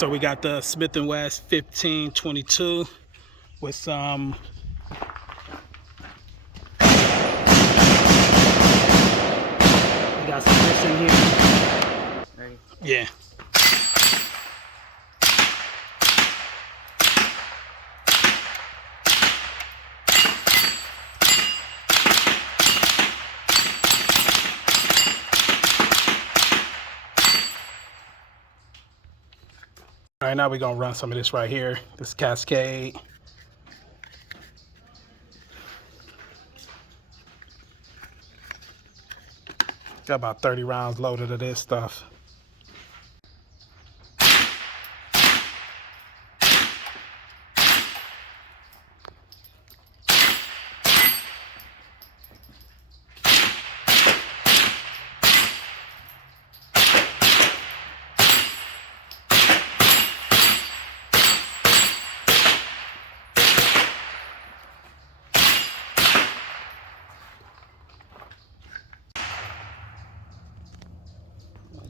So we got the Smith & West 1522 with some we got some this in here. Ready? Yeah. All right, now we're gonna run some of this right here. This Cascade. Got about 30 rounds loaded of this stuff.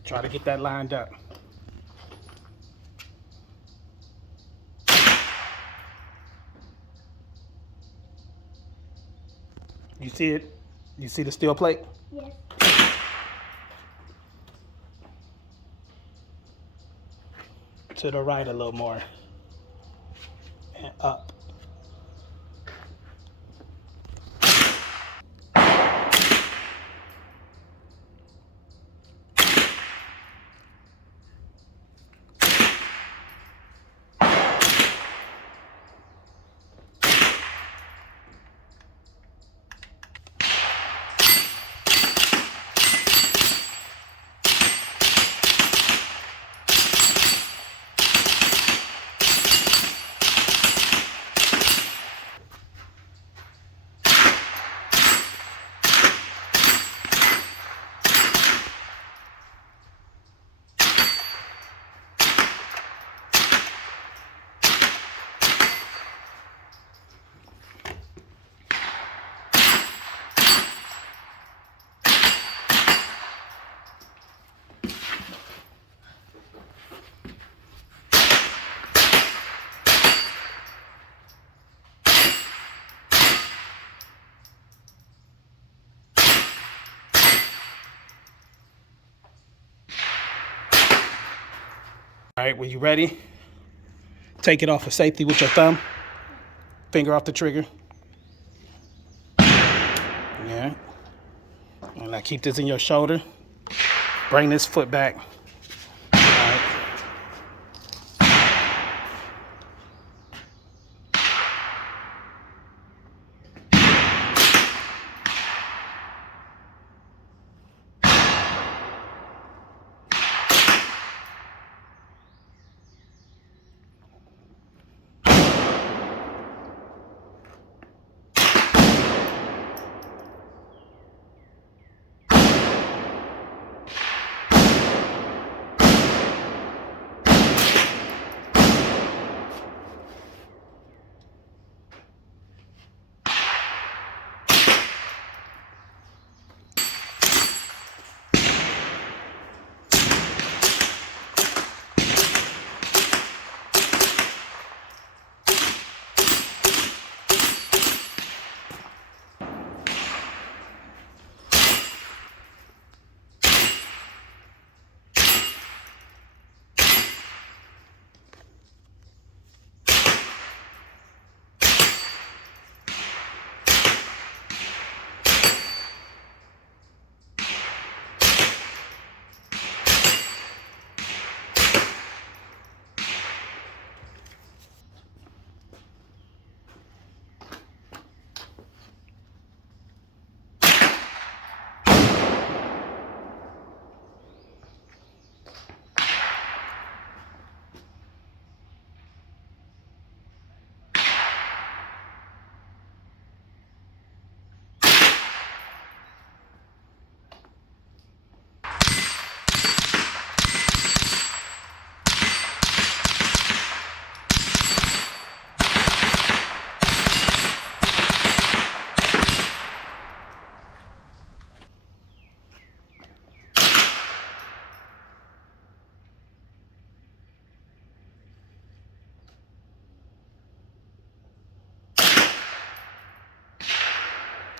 Try to get that lined up. You see it? You see the steel plate? Yes. To the right a little more. And up. All right, when you ready, take it off of safety with your thumb. Finger off the trigger. Yeah. And now keep this in your shoulder. Bring this foot back. All right.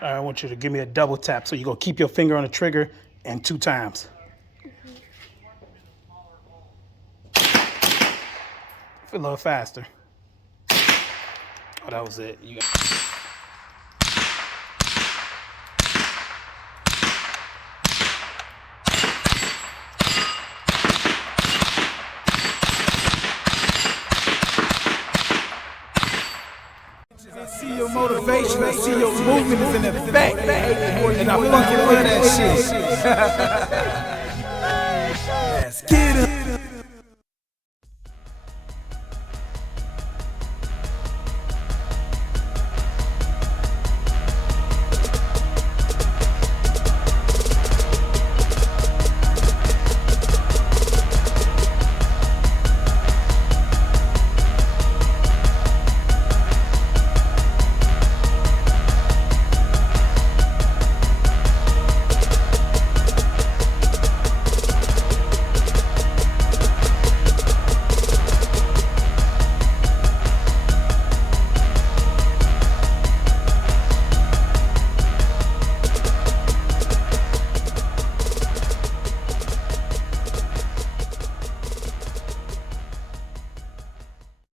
I want you to give me a double tap. So you're going to keep your finger on the trigger and 2 times. A little faster. Oh, that was it. You got... See your motivation, I see your movement is in effect, and I fucking love that shit.